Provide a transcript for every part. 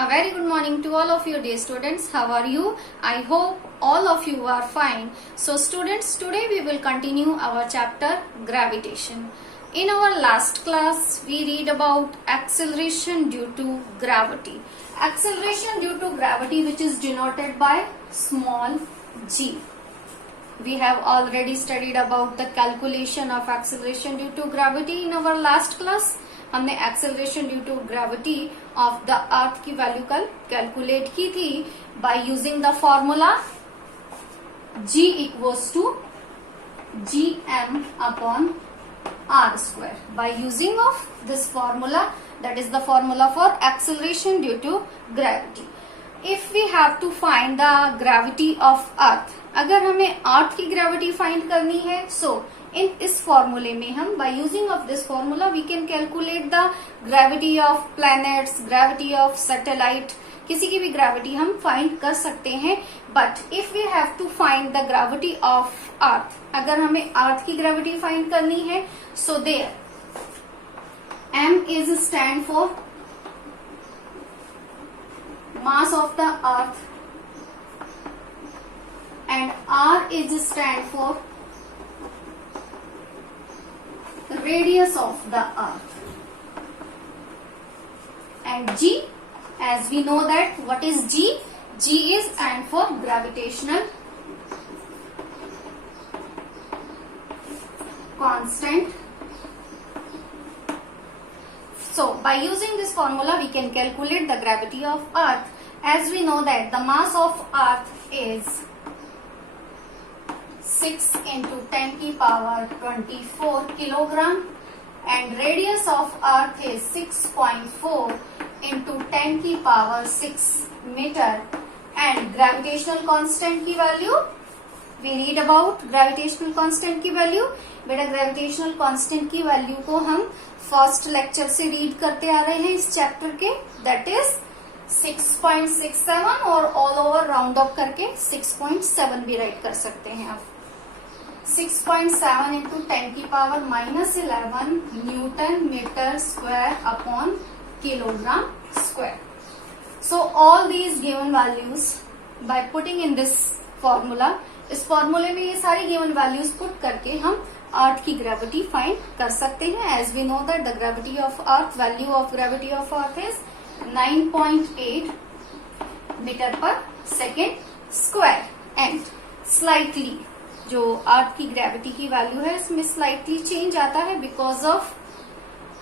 A very good morning to all of you dear students. How are you? I hope all of you are fine. So students, today we will continue our chapter gravitation. In our last class, we read about acceleration due to gravity. Acceleration due to gravity, which is denoted by small g. We have already studied about the calculation of acceleration due to gravity in our last class. हमने acceleration due to gravity of the earth की value कल calculate की थी by using the formula g equals to gm upon r square. By using of this formula, that is the formula for acceleration due to gravity. If we have to find the gravity of earth, अगर हमें earth की gravity find करनी है, सो इस फॉर्मूले में हम by using of this formula we can calculate the gravity of planets, gravity of satellite, किसी की भी ग्रेविटी हम फाइंड कर सकते हैं. But if we have to find the gravity of earth, अगर हमें अर्थ की ग्रेविटी फाइंड करनी है, so there m is stand for mass of the earth and r is stand for radius of the earth, and g, as we know that what is g is stand for gravitational constant. So by using this formula we can calculate the gravity of earth. As we know that the mass of earth is 6 into 10 की power 24 kilogram and radius of earth is 6.4 into 10 की power 6 meter. And gravitational constant की value, we read about gravitational constant की value. बेटा gravitational constant की value को हम first lecture से read करते आ रहे हैं इस चैप्टर के, दैट इज 6.67 और ऑल ओवर राउंड अप करके 6.7 भी राइट कर सकते हैं आप. 6.7 इंटू 10 की power -11 newton metre square upon kilogram square. So all these given values by putting in this formula, इस फॉर्मूले में ये सारी गिवन वैल्यूज पुट करके हम अर्थ की ग्रेविटी फाइंड कर सकते हैं. As we know that the gravity of earth, value of gravity of earth is 9.8 metre per second square. And slightly जो अर्थ की ग्रेविटी की वैल्यू है इसमें स्लाइटली चेंज आता है बिकॉज ऑफ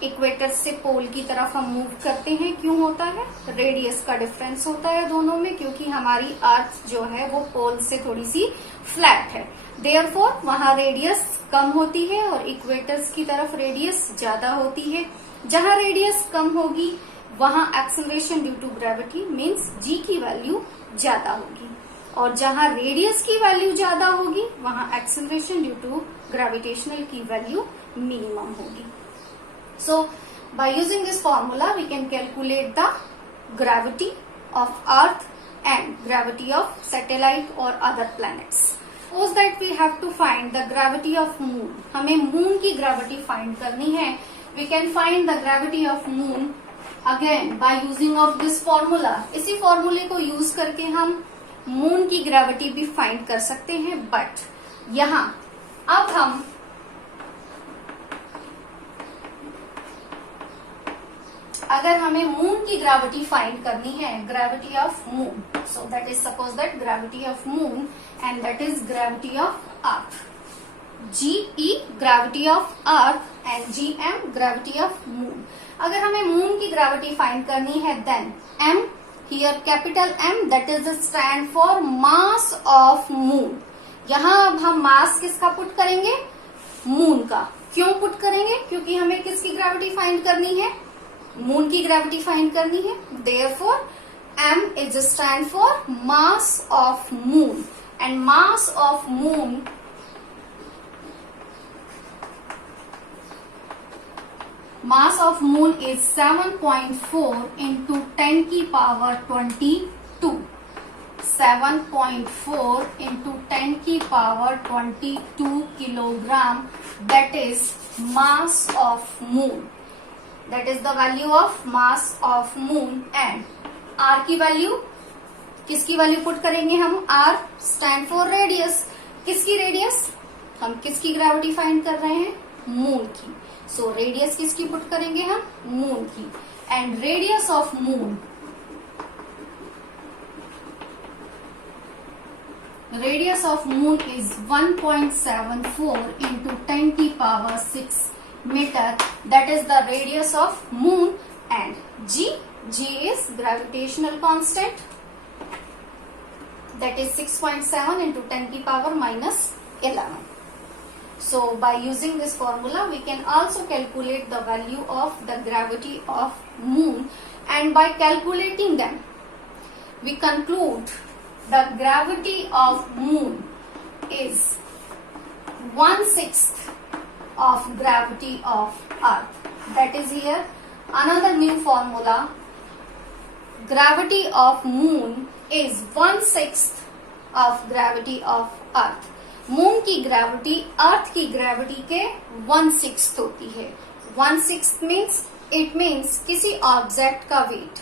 इक्वेटर से पोल की तरफ हम मूव करते हैं. क्यों होता है? रेडियस का डिफरेंस होता है दोनों में, क्योंकि हमारी अर्थ जो है वो पोल से थोड़ी सी फ्लैट है. देयरफॉर वहां रेडियस कम होती है और इक्वेटर्स की तरफ रेडियस ज्यादा होती है. जहां रेडियस कम होगी वहां acceleration due to gravity means g की वैल्यू ज्यादा होगी, और जहां रेडियस की वैल्यू ज्यादा होगी वहां एक्सेलरेशन ड्यू टू ग्रेविटेशनल की वैल्यू मिनिमम होगी. So by using this formula we can calculate the gravity of earth and gravity of satellite or other planets. Suppose that we have to find the gravity of moon. हमें moon की gravity find करनी है. We can find the gravity of moon again by using of this formula. इसी फॉर्मूले को use करके हम moon की gravity भी find कर सकते हैं. But यहाँ अब हम अगर हमें मून की ग्रेविटी फाइंड करनी है, gravity of moon, so that is suppose that gravity of moon and that is gravity of earth. GE gravity of earth and GM gravity of moon. अगर हमें मून की ग्रेविटी फाइंड करनी है then M, here capital M, that is stand for mass of moon. यहां अब हम मास किसका put करेंगे? मून का. क्यों पुट करेंगे? क्योंकि हमें किसकी ग्रेविटी फाइंड करनी है? मून की ग्रेविटी फाइंड करनी है. Therefore m is stand for mass of moon, and mass of moon is 7.4 into 10 की पावर 22. 7.4 इंटू 10 की power 22 kilogram, that is mass of moon. That is the value of mass of moon. And R की value, किसकी value put करेंगे हम? R stand for radius. किसकी radius? हम किसकी gravity find कर रहे हैं? मून की। सो रेडियस किसकी पुट करेंगे हम? मून की। And radius of moon, radius of moon is 1.74 into 10 की power 6 meter. That is the radius of moon. And g is gravitational constant, that is 6.7 into 10 की power minus 11. So by using this formula we can also calculate the value of the gravity of moon, and by calculating them we conclude the gravity of moon is 1/6 of gravity of earth. That is here another new formula. Gravity of moon is 1/6 of gravity of earth. Moon की gravity अर्थ की gravity के 1/6 होती है। 1/6 means, it means किसी object का wait,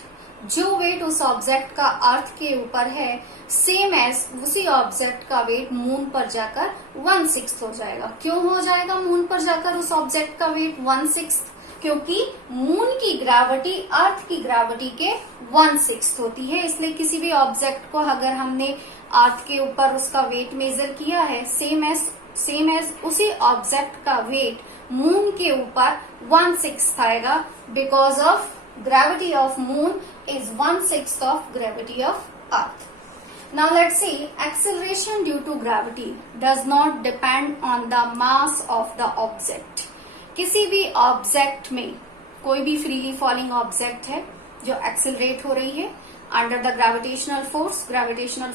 जो wait उस object का अर्थ के ऊपर है, सेम एज उसी ऑब्जेक्ट का वेट मून पर जाकर 1/6 हो जाएगा। क्यों हो जाएगा मून पर जाकर उस ऑब्जेक्ट का वेट 1/6? क्योंकि मून की ग्रेविटी अर्थ की ग्रेविटी के 1/6 होती है। इसलिए किसी भी ऑब्जेक्ट को अगर हमने अर्थ के ऊपर उसका वेट मेजर किया है, सेम एज उसी ऑब्जेक्ट का वेट मून के ऊपर 1/6 आएगा, because of gravity of moon is 1/6 of gravity of earth. Now let's see, acceleration due to gravity does not depend on the mass of the object. किसी भी object में, कोई भी फ्रीली फॉलिंग ऑब्जेक्ट है जो एक्सेलरेट हो रही है अंडर द ग्रेविटेशनल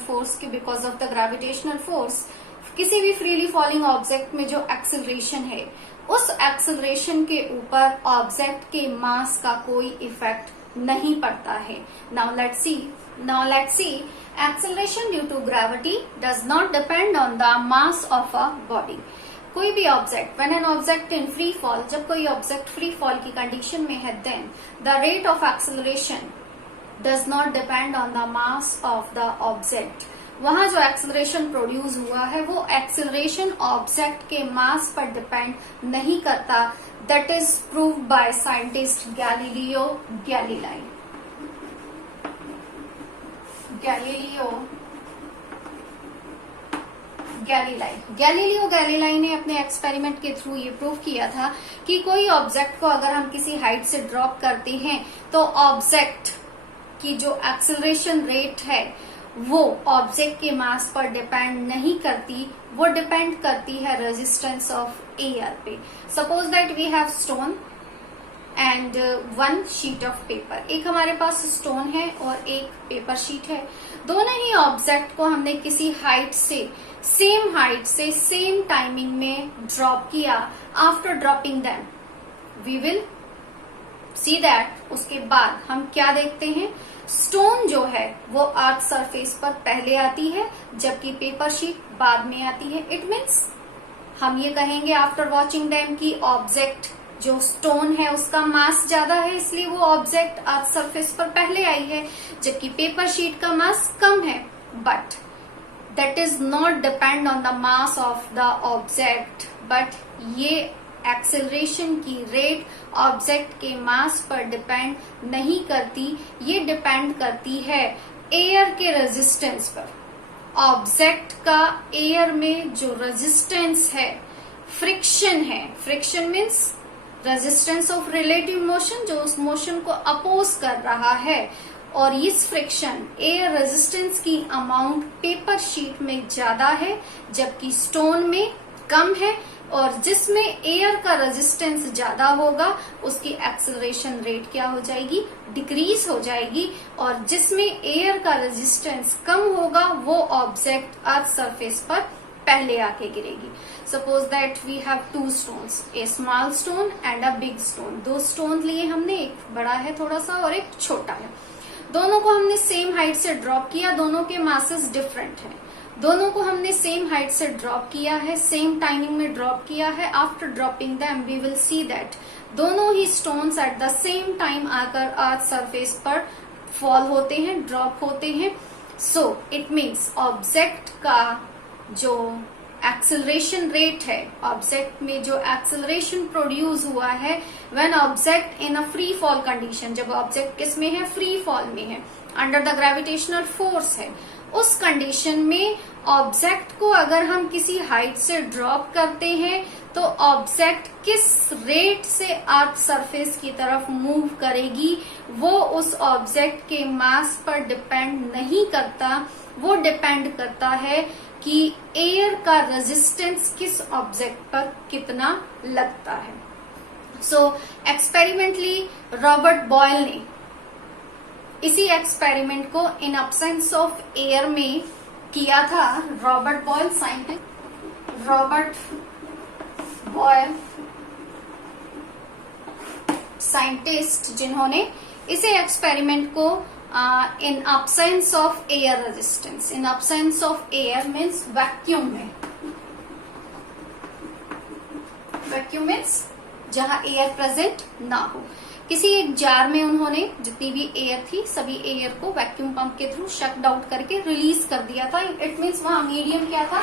फोर्स के because of the gravitational force, किसी भी फ्रीली फॉलिंग ऑब्जेक्ट में जो एक्सेलरेशन है, उस एक्सेलरेशन के ऊपर ऑब्जेक्ट के मास का कोई इफेक्ट नहीं पड़ता है। Now let's see acceleration due to gravity does not depend on the mass of a body. कोई भी object, when an object in free fall, जब कोई ऑब्जेक्ट फ्री फॉल की कंडीशन में है, then the rate of acceleration does not depend on the mass of the object. वहां जो acceleration produce हुआ है वो एक्सेलरेशन ऑब्जेक्ट के मास पर डिपेंड नहीं करता। That is proved by scientist Galileo Galilei ने अपने एक्सपेरिमेंट के थ्रू ये प्रूव किया था कि कोई ऑब्जेक्ट को अगर हम किसी हाइट से ड्रॉप करते हैं तो ऑब्जेक्ट की जो एक्सेलरेशन रेट है वो ऑब्जेक्ट के मास पर डिपेंड नहीं करती, वो डिपेंड करती है रेजिस्टेंस ऑफ एयर पे। Suppose that we have stone and one sheet of paper. एक हमारे पास स्टोन है और एक पेपर शीट है। दोनों ही ऑब्जेक्ट को हमने किसी हाइट से, सेम हाइट से, सेम टाइमिंग में ड्रॉप किया। After dropping them we will see that, उसके बाद हम क्या देखते हैं, स्टोन जो है वो अर्थ सरफेस पर पहले आती है जबकि पेपर शीट बाद में आती है। इट मीन्स हम ये कहेंगे आफ्टर वॉचिंग देम कि ऑब्जेक्ट जो स्टोन है उसका मास ज्यादा है, इसलिए वो ऑब्जेक्ट अर्थ सरफेस पर पहले आई है, जबकि पेपर शीट का मास कम है। But that is not depend on the mass of the object, but ये एक्सेलरेशन की रेट ऑब्जेक्ट के मास पर डिपेंड नहीं करती, ये डिपेंड करती है एयर के रेजिस्टेंस पर। ऑब्जेक्ट का एयर में जो रेजिस्टेंस है, फ्रिक्शन है, friction means resistance of relative motion, जो उस मोशन को अपोज कर रहा है, और इस फ्रिक्शन एयर रेजिस्टेंस की अमाउंट पेपर शीट में ज्यादा है जबकि स्टोन में कम है, और जिसमें एयर का रेजिस्टेंस ज्यादा होगा उसकी एक्सेलरेशन रेट क्या हो जाएगी, डिक्रीज हो जाएगी, और जिसमें एयर का रेजिस्टेंस कम होगा वो ऑब्जेक्ट अर्थ सरफेस पर पहले आके गिरेगी। Suppose that we have two stones, a small stone and a big stone. दो स्टोन लिए हमने, एक बड़ा है थोड़ा सा और एक छोटा है। दोनों को हमने सेम हाइट से ड्रॉप किया, दोनों के मासेस डिफरेंट हैं। दोनों को हमने सेम हाइट से ड्रॉप किया है, सेम टाइमिंग में ड्रॉप किया है। After dropping them we will see that दोनों ही stones at the same time आकर अर्थ सरफेस पर फॉल होते हैं, ड्रॉप होते हैं। सो इट मीन्स ऑब्जेक्ट का जो एक्सेलरेशन रेट है, ऑब्जेक्ट में जो एक्सेलरेशन प्रोड्यूस हुआ है when object in a free fall condition, जब ऑब्जेक्ट किस में है, फ्री फॉल में है, अंडर द ग्रेविटेशनल फोर्स है, उस कंडीशन में ऑब्जेक्ट को अगर हम किसी हाइट से ड्रॉप करते हैं तो ऑब्जेक्ट किस रेट से अर्थ सरफेस की तरफ मूव करेगी वो उस ऑब्जेक्ट के मास पर डिपेंड नहीं करता। वो डिपेंड करता है कि एयर का रेजिस्टेंस किस ऑब्जेक्ट पर कितना लगता है। सो एक्सपेरिमेंटली रॉबर्ट बॉयल ने इसी एक्सपेरिमेंट को इन अब्सेंस ऑफ एयर में किया था। रॉबर्ट बॉयल साइंटिस्ट जिन्होंने इसे एक्सपेरिमेंट को इन absence of air resistance, in absence of air means vacuum में, वैक्यूम मीन्स जहां एयर प्रेजेंट ना हो, किसी एक जार में उन्होंने जितनी भी एयर थी सभी एयर को वैक्यूम पंप के थ्रू शट आउट करके रिलीज कर दिया था। इट मीन्स वहां मीडियम क्या था,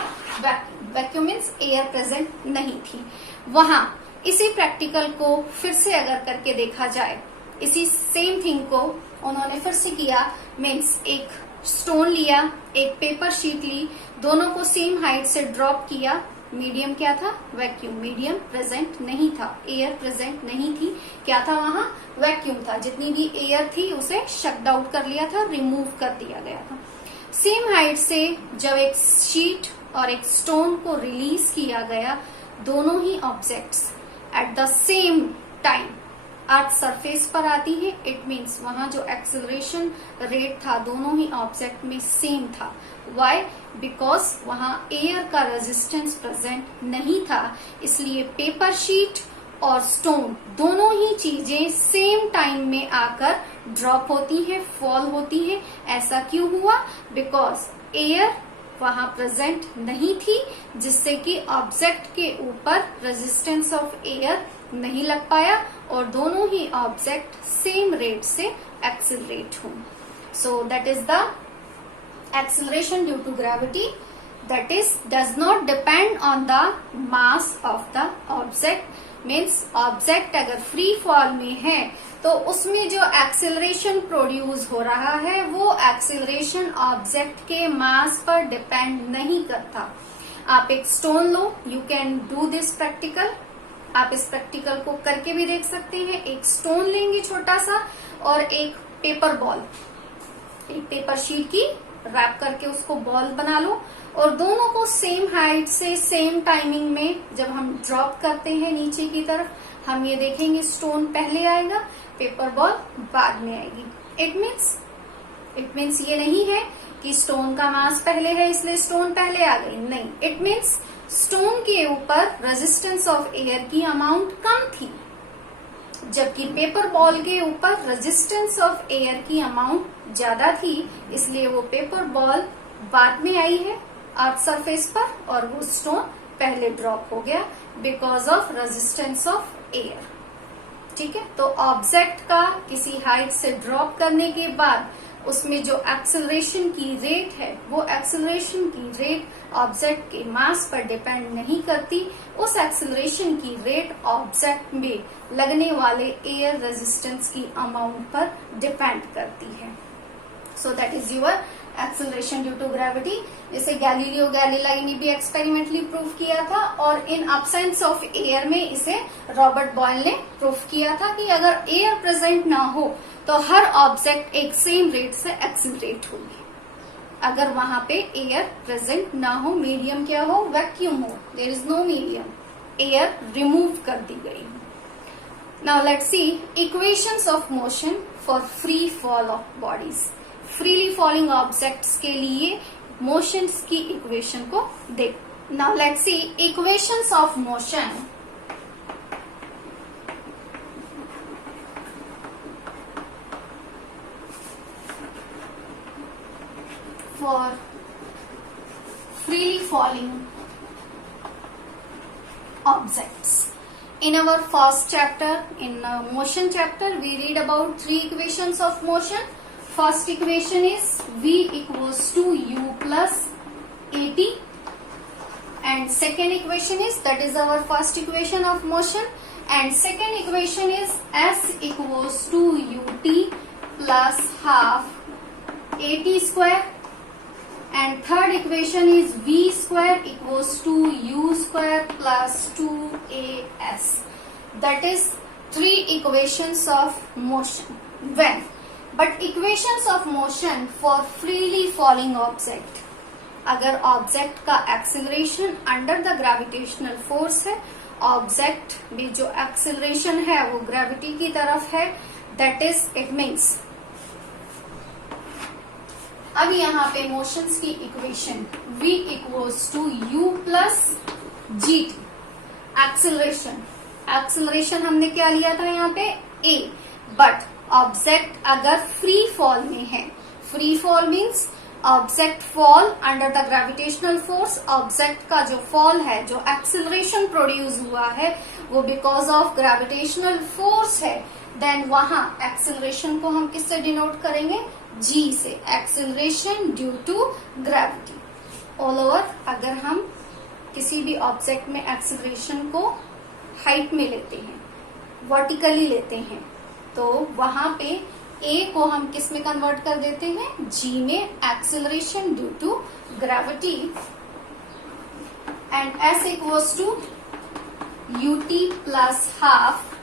वैक्यूम मीन्स एयर प्रेजेंट नहीं थी वहां। इसी प्रैक्टिकल को फिर से अगर करके देखा जाए, इसी सेम थिंग को उन्होंने फिर से किया। मीन्स एक स्टोन लिया, एक पेपर शीट ली, दोनों को सेम हाइट से ड्रॉप किया। मीडियम क्या था, वैक्यूम, मीडियम प्रेजेंट नहीं था, एयर प्रेजेंट नहीं थी, क्या था वहां, वैक्यूम था। जितनी भी एयर थी उसे शट आउट कर लिया था, रिमूव कर दिया गया था। सेम हाइट से जब एक शीट और एक स्टोन को रिलीज किया गया, दोनों ही objects at the same time earth surface पर आती है। इट मीन्स वहां जो एक्सेलरेशन रेट था दोनों ही ऑब्जेक्ट में सेम था। वाई? बिकॉज वहां एयर का रेजिस्टेंस प्रेजेंट नहीं था, इसलिए पेपर शीट और स्टोन दोनों ही चीजें सेम टाइम में आकर ड्रॉप होती हैं, फॉल होती हैं। ऐसा क्यों हुआ? बिकॉज एयर वहां प्रेजेंट नहीं थी, जिससे कि ऑब्जेक्ट के ऊपर रेजिस्टेंस ऑफ एयर नहीं लग पाया और दोनों ही ऑब्जेक्ट सेम रेट से एक्सेलरेट हुए। सो that is the acceleration due to gravity, that is does not depend on the mass of the object। means object अगर free fall में है तो उसमें जो acceleration produce हो रहा है वो acceleration object के mass पर depend नहीं करता। आप एक stone low, you can do this practical, आप इस प्रैक्टिकल को करके भी देख सकते हैं। एक स्टोन लेंगे छोटा सा और एक पेपर बॉल, एक पेपर शीट की रैप करके उसको बॉल बना लो और दोनों को सेम हाइट से सेम टाइमिंग में जब हम ड्रॉप करते हैं नीचे की तरफ, हम ये देखेंगे स्टोन पहले आएगा, पेपर बॉल बाद में आएगी। इट मीन्स ये नहीं है कि स्टोन का मास पहले है इसलिए स्टोन पहले आ गई, नहीं। इट मीन्स स्टोन के ऊपर रेजिस्टेंस ऑफ एयर की अमाउंट कम थी, जबकि पेपर बॉल के ऊपर रेजिस्टेंस ऑफ एयर की अमाउंट ज्यादा थी, इसलिए वो पेपर बॉल बाद में आई है अर्थ सरफेस पर और वो स्टोन पहले ड्रॉप हो गया because of resistance of air. ठीक है, तो ऑब्जेक्ट का किसी हाइट से ड्रॉप करने के बाद उसमें जो एक्सेलरेशन की रेट है वो एक्सेलरेशन की रेट ऑब्जेक्ट के मास पर डिपेंड नहीं करती, उस एक्सेलरेशन की रेट ऑब्जेक्ट में लगने वाले एयर रेजिस्टेंस की अमाउंट पर डिपेंड करती है। So that is your acceleration due to gravity, जिसे गैलीलियो गैलीलाई ने भी एक्सपेरिमेंटली प्रूव किया था और इन अब्सेंस ऑफ एयर में इसे रॉबर्ट बॉयल ने प्रूव किया था कि अगर एयर प्रेजेंट ना हो तो हर ऑब्जेक्ट एक सेम रेट से एक्सेलरेट होगी। अगर वहां पे एयर प्रेजेंट ना हो, मीडियम क्या हो, वैक्यूम हो, there is no medium, air remove कर दी गई। Now let's see equations of motion for free fall of bodies. Freely falling objects के लिए मोशंस की इक्वेशन को देख। Now let's see equations of motion for freely falling objects. In our first chapter, in motion chapter, we read about three equations of motion. First equation is v equals to u plus at, and second equation is, that is our first equation of motion, and second equation is s equals to ut plus half at square, and third equation is v square equals to u square plus 2as. That is three equations of motion. When? But equations of motion for freely falling object. अगर object का acceleration under the gravitational force है, object में जो acceleration है वो gravity की तरफ है, दैट इज इट मीन्स, अब यहाँ पे मोशंस की equation v equals to u plus g t, acceleration हमने क्या लिया था यहाँ पे a, बट ऑब्जेक्ट अगर फ्री फॉल में है, free fall means object fall under the gravitational force, object का जो फॉल है, जो एक्सेलरेशन प्रोड्यूस हुआ है वो बिकॉज ऑफ ग्रेविटेशनल फोर्स है, देन वहां एक्सेलरेशन को हम किससे डिनोट करेंगे, g से, acceleration due to gravity. All over अगर हम किसी भी ऑब्जेक्ट में एक्सेलरेशन को हाइट में लेते हैं, वर्टिकली लेते हैं, तो वहां पे a को हम किस में कन्वर्ट कर देते हैं, g में, acceleration due to gravity, and s equals to ut plus half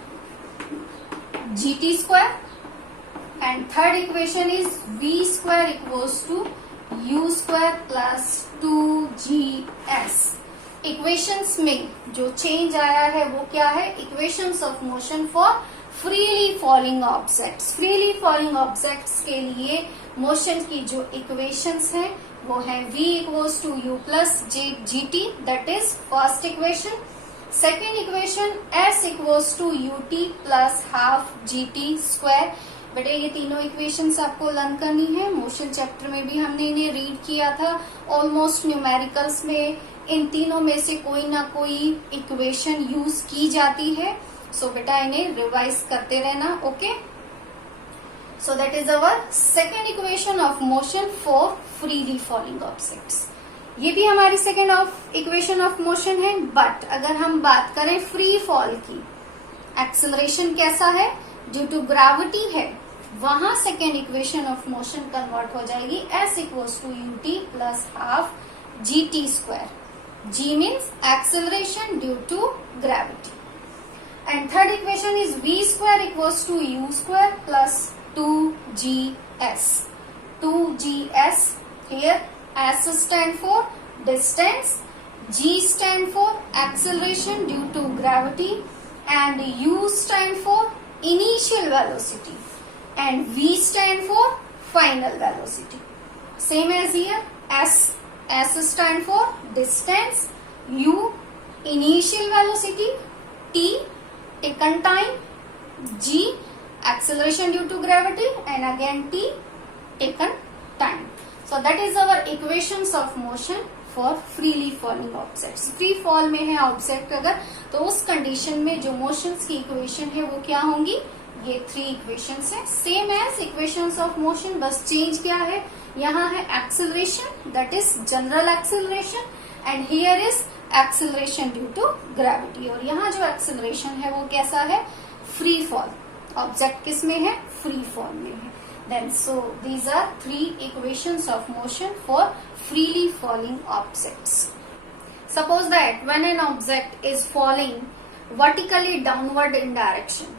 gt square, and third equation is v square equals to u square plus 2gs। Equations में जो चेंज आया है वो क्या है, equations of motion for freely falling objects. Freely falling objects के लिए motion की जो इक्वेशंस हैं वो है v equals to u plus g t, that is first equation. Second equation s equals to ut plus half g t square. बेटे ये तीनों इक्वेशंस आपको लर्न करनी है, मोशन चैप्टर में भी हमने इन्हें रीड किया था, ऑलमोस्ट न्यूमेरिकल्स में इन तीनों में से कोई ना कोई इक्वेशन यूज की जाती है, सो बेटा इन्हें रिवाइज करते रहना, okay. So that is our second equation of motion for freely falling objects. ये भी हमारी सेकेंड इक्वेशन ऑफ मोशन है, बट अगर हम बात करें फ्री फॉल की, एक्सेलरेशन कैसा है, ड्यू टू ग्रेविटी है, वहां second equation of motion convert हो जाएगी s equals to ut plus half g t square, g means acceleration due to gravity, and third equation is v square equals to u square plus 2gs. 2gs, here s stand for distance, g stand for acceleration due to gravity, and u stand for initial velocity, and v stand for final velocity. Same as here, s stand for distance, u initial velocity, t taken time, g acceleration due to gravity, and again t taken time. So that is our equations of motion for freely falling objects. Free fall में है object अगर, तो उस condition में जो motions की equation है वो क्या होंगी, ये थ्री इक्वेशंस है, same as equations of motion, बस चेंज क्या है, यहाँ है acceleration, that is general acceleration, and here is acceleration due to gravity, और यहाँ जो एक्सेलरेशन है वो कैसा है, फ्री फॉल, ऑब्जेक्ट किस में है, फ्री फॉल में है। Then so these are three equations of motion for freely falling objects. Suppose that when an object is falling vertically downward in direction,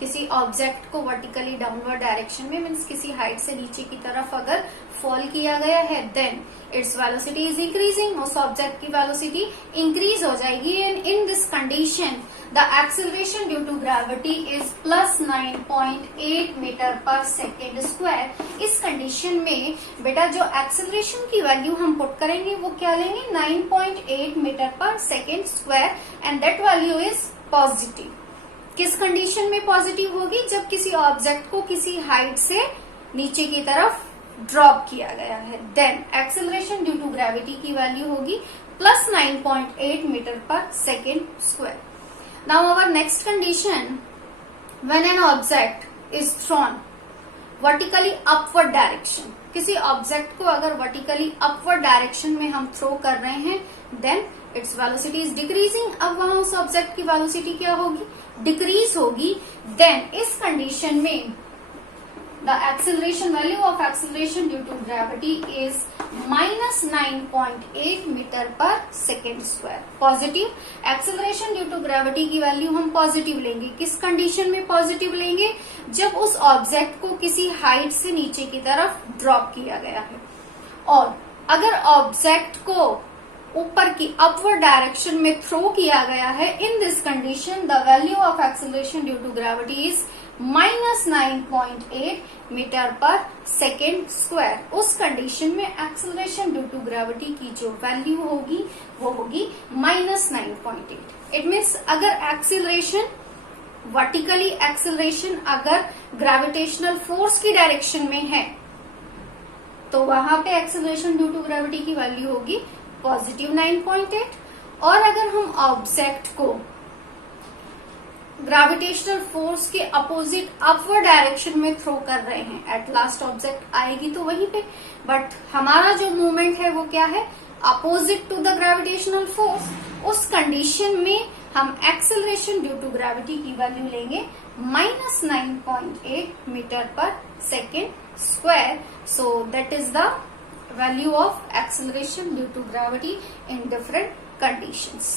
किसी ऑब्जेक्ट को वर्टिकली डाउनवर्ड डायरेक्शन में means किसी height से नीचे की तरफ अगर फॉल किया गया है, then its velocity is increasing, उस ऑब्जेक्ट की वेलोसिटी इंक्रीज हो जाएगी, and in this condition the acceleration due to gravity is plus 9.8 metre per second square. इस कंडीशन में बेटा जो एक्सेलरेशन की वैल्यू हम पुट करेंगे वो क्या लेंगे, 9.8 metre per second square, and that value is positive. किस कंडीशन में पॉजिटिव होगी, जब किसी ऑब्जेक्ट को किसी हाइट से नीचे की तरफ ड्रॉप किया गया है, then acceleration due to gravity की वैल्यू होगी plus 9.8 metre per second square. Now our next condition, when an object is thrown vertically upward direction, किसी ऑब्जेक्ट को अगर वर्टिकली अपवर्ड डायरेक्शन में हम थ्रो कर रहे हैं then its velocity is decreasing. अब वहां उस ऑब्जेक्ट की वेलोसिटी क्या होगी, डिक्रीज होगी। देन इस कंडीशन में the acceleration value of acceleration due to gravity is minus 9.8 metre per second square. Positive acceleration due to gravity की वैल्यू हम पॉजिटिव लेंगे। किस कंडीशन में पॉजिटिव लेंगे, जब उस ऑब्जेक्ट को किसी हाइट से नीचे की तरफ ड्रॉप किया गया है, और अगर ऑब्जेक्ट को ऊपर की अपवर्ड डायरेक्शन में थ्रो किया गया है, in this condition the value of acceleration due to gravity is minus 9.8 metre per second square. उस कंडीशन में एक्सेलरेशन ड्यू टू ग्रेविटी की जो वैल्यू होगी वो होगी माइनस 9.8। इट मीन्स अगर एक्सेलरेशन वर्टिकली एक्सेलरेशन अगर ग्रेविटेशनल फोर्स की डायरेक्शन में है तो वहां पे एक्सेलरेशन ड्यू टू ग्रेविटी की वैल्यू होगी पॉजिटिव 9.8। और अगर हम ऑब्जेक्ट को ग्रेविटेशनल फोर्स के अपोजिट अपवर्ड डायरेक्शन में थ्रो कर रहे हैं, एट लास्ट ऑब्जेक्ट आएगी तो वहीं पे, बट हमारा जो मूवमेंट है वो क्या है, opposite to the gravitational force. उस कंडीशन में हम एक्सेलरेशन ड्यू टू ग्रेविटी की वैल्यू लेंगे minus 9.8 metre per second square. So that is the value of acceleration due to gravity in different conditions.